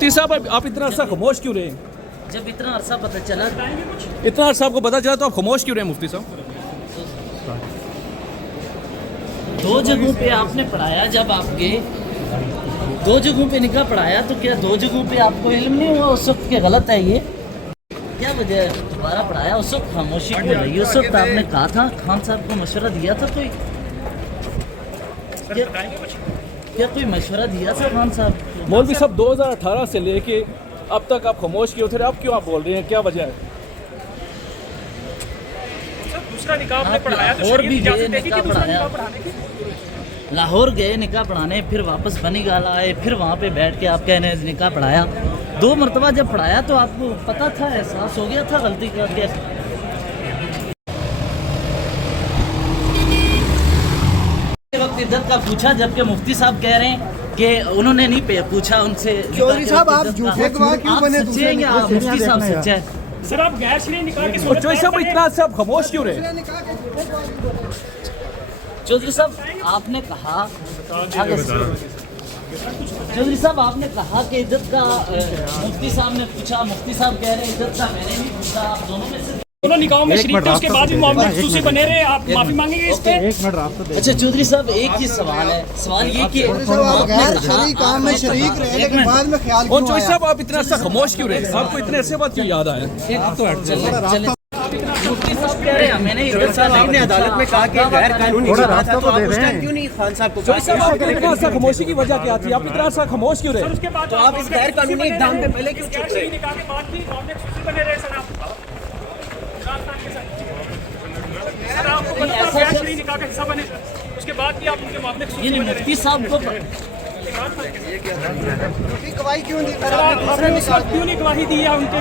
मुफ्ती साहब आप इतना अर्सा खामोश क्यों रहे? जब इतना अरसा पता चला, इतना अर्सा आपको पता चला तो आप खामोश क्यों रहे मुफ्ती साहब? दो जगहों पे आपने पढ़ाया, जब आप गए दो जगहों पे निकाह पढ़ाया, तो क्या दो जगहों पे आपको इल्म नहीं हुआ उस वक्त के गलत है? ये क्या वजह है? दोबारा पढ़ाया, उस वक्त खामोशी क्यों रही? उस वक्त आपने कहा था, खान साहब को मशवरा दिया था, तो क्या कोई मशवरा दिया था खान साहब? मौलवी साहब 2018 से लेके अब तक आप खामोश क्यों थे? अब क्यों आप बोल रहे हैं, क्या वजह है? दूसरा निकाह आपने पढ़ाया तो और भी शरीयत गए इजाजत देगी कि निकाह दूसरा पढ़ाया, निकाह पढ़ाने की? लाहौर गए निकाह पढ़ाने, फिर वापस बनीगाल आए, फिर वहाँ पे बैठ के आप कहने निकाह पढ़ाया। 2 मरतबा जब पढ़ाया तो आपको पता था, एहसास हो गया था गलती करके? वक्त इज्जत का पूछा, जबकि मुफ्ती साहब कह रहे हैं कि उन्होंने नहीं पूछा उनसे। चौधरी साहब आप झूठे गवाह क्यों बने? सच्चे हैं या मुफ्ती साहब सच्चा है? सर आप गैर शरई निकाह की और सूरत चौधरी साहब इतना अर्सा आप खामोश क्यों रहे? चौधरी साहब आपने कहा, चौधरी साहब आपने कहा कि इज्जत का मुफ्ती साहब ने पूछा, मुफ्ती साहब कह रहे हैं इज्जत का मैंने नहीं पूछा। आप दोनों में से दोनों निकाहों में शरीक थे, उसके बाद भी मामले खुसूसी बने रहे, आप माफी मांगेंगे इस पे? अच्छा चौधरी साहब एक ही सवाल है, सवाल ये कि गैर शरई काम में शरीक रहे लेकिन बाद में ख्याल और क्यों चौधरी आया? साहब आप इतना अर्सा खामोश क्यों रहे? आपको इतने अर्से बाद क्यों याद आया? मुफ्ती साहब कह रहे हैं मैंने इज्जत का नहीं, अदालत में कहा कि गैर कानूनी इजरात है, तो आप उस टाइम क्यों नहीं खान साहब को? चौधरी साहब आपको इतना अर्सा खामोशी की वजह क्या थी? आप इतना अर्सा खामोश क्यों रहे? उसके बाद तो आप इस गैर कानूनी इक़दाम पे पहले क्यों चुप रहे? निकाह के बाद भी मामले खुसूसी बने रहे सर? आप इमरान खान के साथ सर आपको पता था गैर शरई निकाह का हिस्सा बने, उसके बाद भी आप उनके मामले खुसूसी ये बने रहे। मुफ्ती साहब को गवाही क्यों दी? सर आपने उस वक्त क्यों नहीं गवाही दी है उनके